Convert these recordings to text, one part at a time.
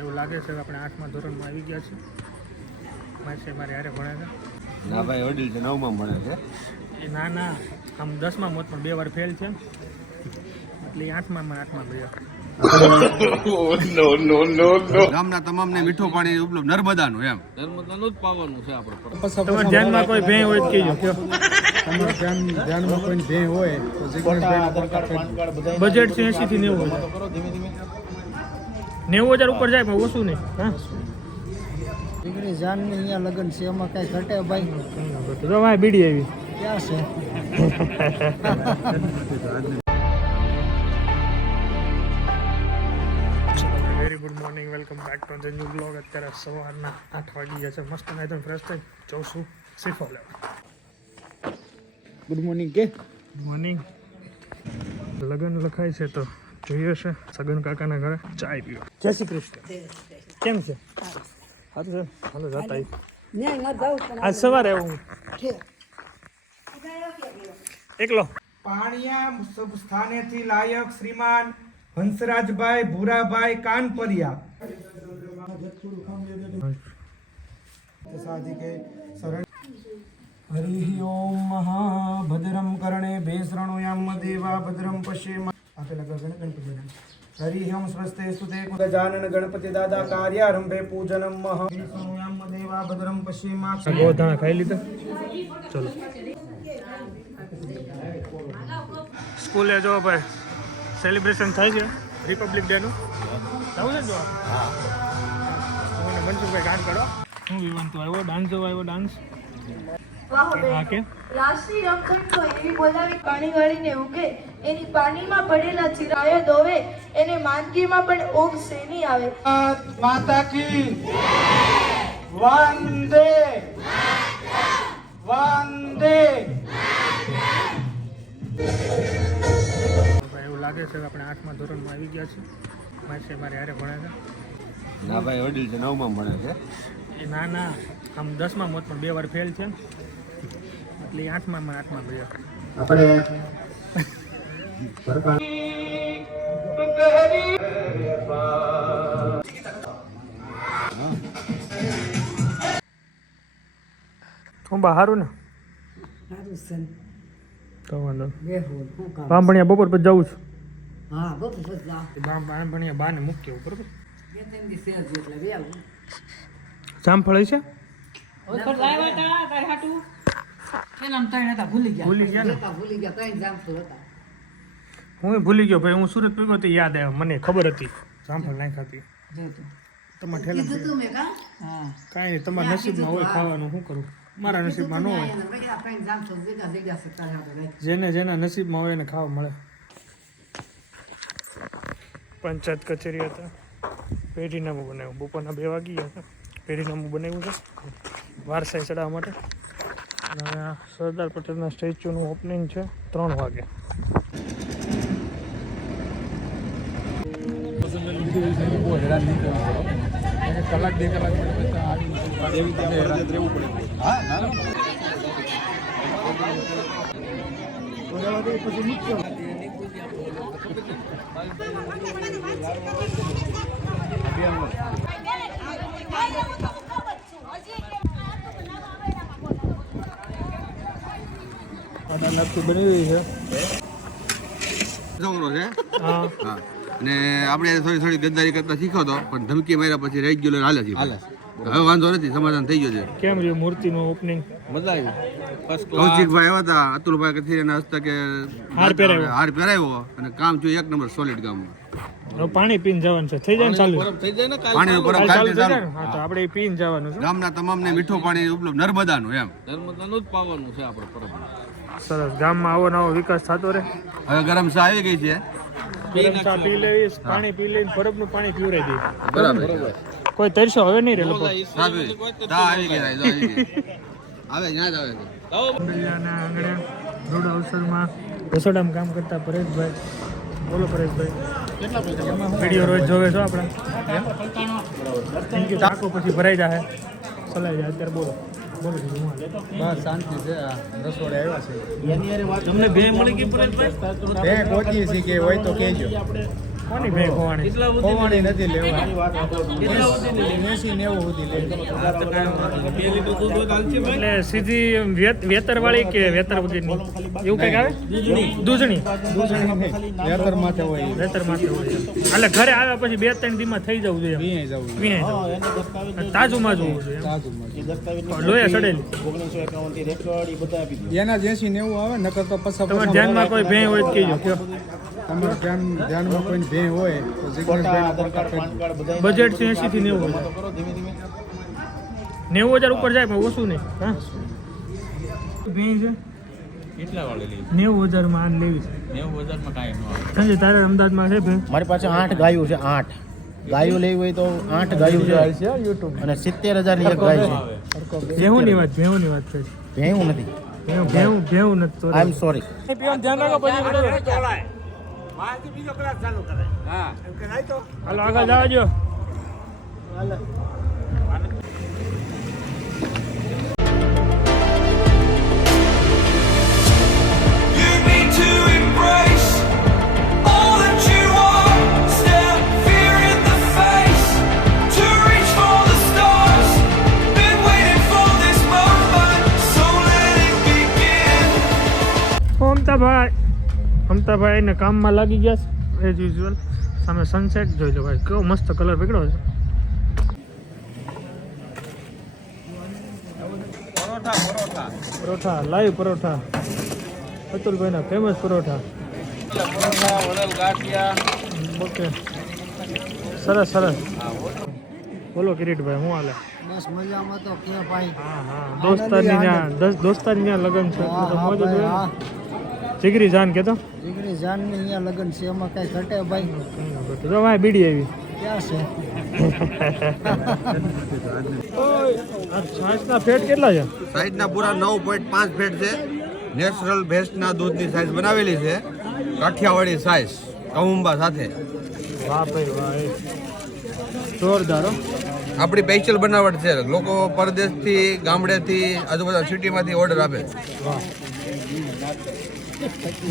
એવું લાગે છે કે આપણે 8મા ધોરણમાં આવી ગયા છીએ. મારે હારે ભણે છે. ના ભાઈ વડીલ છે, 9માં ભણે છે. એ ના આમ 10માં મોત પણ 2 વાર ફેલ છે એટલે 8માં ગયા. ગામના તમામને મીઠું પાણી ઉપલબ્ધ નર્મદાનું એમ નર્મદાનું જ પાવાનું છે આપણે. તમારા ધ્યાનમાં કોઈ ભેં હોય તો કહેજો. ધ્યાનમાં કોઈ ભેં હોય બજેટ છે 80 થી 90 હજાર. 90,000 ઉપર જાય પણ ઓછું નહીં. હા દીકરી જાનની અહીંયા લગ્ન છે, એમાં કઈ ઘટે ભાઈ? તો ભાઈ બીડી આવી ક્યાં છે? Very good morning, welcome back to the new blog. અત્યારે સવારના 8 વાગી ગયા છે. મસ્ત નાઈ ફ્રેશ થઈ જઉં છું શ્રીફળ લેવા. ગુડ મોર્નિંગ કે મોર્નિંગ. લગ્ન લખાય છે તો જોઈએ છે સગન કાકાના ઘરે ચાય પીવા. જય શ્રી કૃષ્ણ. કેમ છે? સારું છે. હાલો જતા આજ સવારે આવું એકલો. પાણિયા શુભ સ્થાનેથી લાયક શ્રીમાન હંસરાજભાઈ ભૂરાભાઈ કાનપરિયા સાધિકે શરણ. હરિ ઓમ મહાભદ્રમ કર્ણે ભેસૃણુયામ દેવા ભદ્રમ પશ્યેમ. આપેલા ગણપતિ હરિ ઓમ સ્વસ્તે સુતે ગજાનન ગણપતિ દાદા કાર્યારંભે પૂજનમ ભેસૃણુયામ દેવા ભદ્રમ પશ્યેમ. ગોધાણા ખાઈ લીધા. ચલો સ્કૂલે જો ભાઈ સેલિબ્રેશન થાય છે રિપબ્લિક ડે નું. જવું છે જો હું મનસુખભાઈ ગાન કરો. હું વિવાંતો આવ્યો ડાન્સ જોવા આવ્યો. ડાન્સ હા કે રાષ્ટ્રીય રમખંડ તો એવી બોલાવી પાણી વાળીને ઉગે, એની પાણીમાં પડેલા ચિરાયો દોવે, એને માંદગીમાં પણ ઊંઘ શેની આવે. માતા કી વંદે વંદે. એવું લાગે છે કે આપણે 8મા ધોરણમાં આવી ગયા છીએ. મારે હારે ભણે છે. ના ભાઈ વડીલ છે, 9માં ભણે છે. એ ના આમ 10માં મોત પણ 2 વાર ફેલ છે એટલે 8માં ગયા. હું બહારું ને તો વાંધો બામભણિયા બપોર પછી જવું છું. બામભણિયા બાને મૂકી બરોબર. જામફળ છે ભૂલી ગયા ને. હું ભૂલી ગયો ભાઈ. હું સુરત પીગો તો યાદ આવ્યો, મને ખબર હતી જામફળ નાખી હતી. તમારે ઠેલા કાંઈ તમારા નસીબમાં હોય ખાવાનું, શું કરું? મારા નસીબમાં ન હોય. જેના નસીબમાં હોય એને ખાવા મળે. પંચાયત કચેરી હતા. પેઢીનામું બનાવ્યું. બપોરના 2 વાગી ગયા હતા. પેઢીનામું બનાવ્યું છે વારસાઈ ચડાવવા માટે. અને આ સરદાર પટેલના સ્ટેચ્યુનું ઓપનિંગ છે 3 વાગે. કલાક 2 કલાક બની છે છોકરો છે. હા હા, અને આપણે થોડી ગદ્દારી કરતા શીખો તો પણ ધમકી માર્યા પછી રેગ્યુલર હાલે છે. હવે વાંધો નથી, સમાધાન થઈ ગયો છે. કેમ રહ્યું મૂર્તિનું ઓપનિંગ? મજા આવી. First class. કૌશિકભાઈ આવ્યા હતા, અતુલભાઈ કથિરીના હસ્તકે હાર પહેરાવ્યો અને કામ થયું 1 નંબર સોલિડ ગામમાં. હવે પાણી પીને જવાનું છે. થઈ જાય ને ચાલુ? થઈ જાય ને કાલ પાણીનું કાલ પરબ ચાલુ થઈ ચાલુ. જાય ને? હા તો આપણે પીને જવાનું છે. ગામના તમામને મીઠું પાણી ઉપલબ્ધ નર્મદાનું એમ નર્મદાનું જ પાવાનું છે આપણે પરબ. સરસ. ગામમાં આવો નવો વિકાસ થતો રહે. હવે ગરમ ચા આવી ગઈ છે. ગરમ ચા પી લેવી, પાણી પી લઈને બરફનું પાણી પીવડાવી દઈએ. બરાબર. કોઈ તરસો હવે નહીં રે લોકો. ચા આવી ગઈ. આવે ત્યાં જ આવે છે. અંબલિયાના આંગણે રોડ અવસરમાં રસોડામાં કામ કરતા પરેશભાઈ. બોલો પરેશભાઈ. વિડીયો રોજ જોવે છો આપણા? Thank you. ચાકો પછી ભરાઈ જાય ચલાઈ જાય. અત્યારે બોલો બોલો. બસ શાંતિ છે. આ રસોડે આવ્યા છે. તમને બે મળી ગઈ પરેશભાઈ? બે ગોતીએ છીએ કે હોય તો કહેજો. કોની ભેં ખોવાણી ખોવાણી નથી લેવા 80-90 સુધી લે. એટલે સીધી વેતર વાળી કે વેતર વગરની એવું કંઈક આવે દૂધણી વેતર માથે હોય વેતર માટે હોય એટલે ઘરે આવ્યા પછી 2-3 દીમાં થઈ જવું જોઈએ વીએ જવું વિહાય તાજું માજું હોવું જોઈએ લોહી સડેલી એના 80-90 આવે નકર તો પછી તમારા ધ્યાનમાં કોઈ ભેં હોય તો કહેજો કયો તમારા ધ્યાનમાં કોઈ ભે હોય તો જિગ્નેશભાઈનો કોન્ટેક્ટ કરજો. બજેટ છે 80 થી 90 90,000 ઉપર જાય પણ ઓછું નહીં હા ભેં છે કેટલા વાળે લઈ 90,000 માં આન લેવી છે 90,000 માં કાંઈ ન આવે સંજય તારે અમદાવાદમાં છે ભેં મારી પાસે 8 ગાયો છે 8 ગાયો લેવી હોય તો 8 ગાયો છે અને 70,000 ની એક ગાય છે ભેહુંની વાત છે ભેવું નથી ભેહું નથી આઈ એમ સોરી પીવાનું ધ્યાન રાખો પછી હાલો આગળ જવા દો You need to embrace all that you are. Stare fear in the face to reach for the stars. Been waiting for this moment, so let it begin. અમતાભાઈ ને કામમાં લાગી ગયા છે એઝ યુઝ્યુઅલ સામે સનસેટ જોઈ લો ભાઈ કેવો મસ્ત કલર પકડ્યો છે પરોઠા લાઈવ પરોઠા અતુલભાઈના ફેમસ પરોઠા ઓકે સરસ બોલો કિરીટભાઈ હું હાલે બસ મજામાં તો કે ભાઈ હા દોસ્તારની ત્યાં લગ્ન છે એટલે તો મોજ જ હોય. હા જીગરી જાન કે તો દીકરી જાનની અહીંયા લગ્ન છે એમાં કઈ ઘટે ભાઈ જો ભાઈ બીડી આવી ક્યાં છે આ છાશના ફેટ કેટલા છે સાઈઝના પૂરા 9.5 ફેટ છે. નેચરલ ભેંસના દૂધની સાઈઝ બનાવેલી છે. કાઠિયાવાડી સાઈઝ કઉંબા સાથે. વાહ ભાઈ વાહ જોરદાર હો. આપણી સ્પેશિયલ બનાવટ છે. લોકો પરદેશથી ગામડેથી આજુબાજુ સિટીમાંથી ઓર્ડર આપે.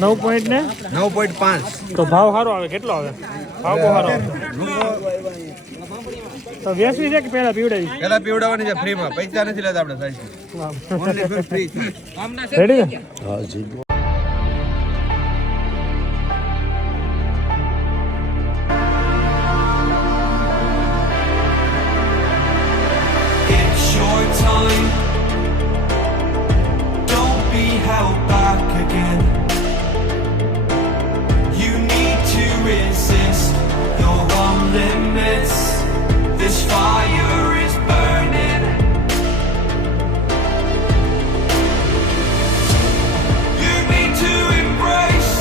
9 પોઈન્ટ ને 9.5 તો ભાવ સારો આવે કેટલો આવે ભાવ બહુ સારો આવે તો વેચવી છે કે પહેલા પીવડાવી પેલા પીવડાવવાની છે ફ્રીમાં. પૈસા નથી લેતા આપણે સાઈઝ ઓનલી ફ્રી છે. રેડી ને It's your time. Don't be held back again. You need to resist your own limits. This fire is burning. You need to embrace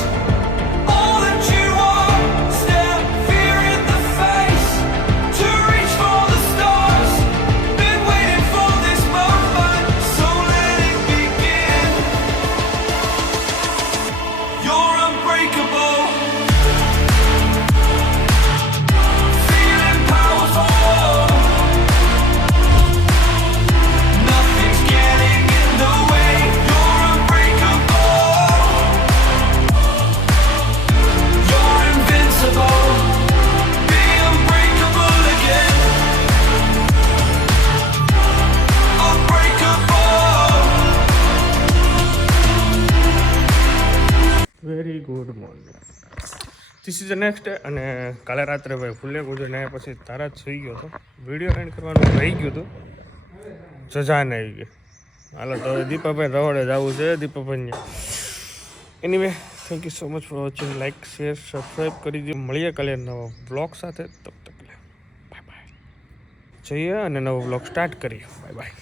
all that you are. Stare fear in the face to reach for the stars. Been waiting for this moment, so let it begin. You're unbreakable. Feeling powerful. Nothing's getting in the way. You're unbreakable. You're invincible. Be unbreakable again. Unbreakable. Very good morning this is the next day અને કાલે રાત્રે ભાઈ ફૂલે ગુજરને પછી તારા જ સુઈ ગયો હતો વિડીયો એન્ડ કરવાનું રહી ગયું હતું જજાને આવી ગઈ હાલો તો હવે દીપાભાઈ રવાડે જવું છે દીપાભાઈને anyway thank you so much for watching like share subscribe કરી દો મળીએ કાલે નવા બ્લોગ સાથે તબ તક બાય બાય જઈએ અને નવો બ્લોગ સ્ટાર્ટ કરીએ બાય બાય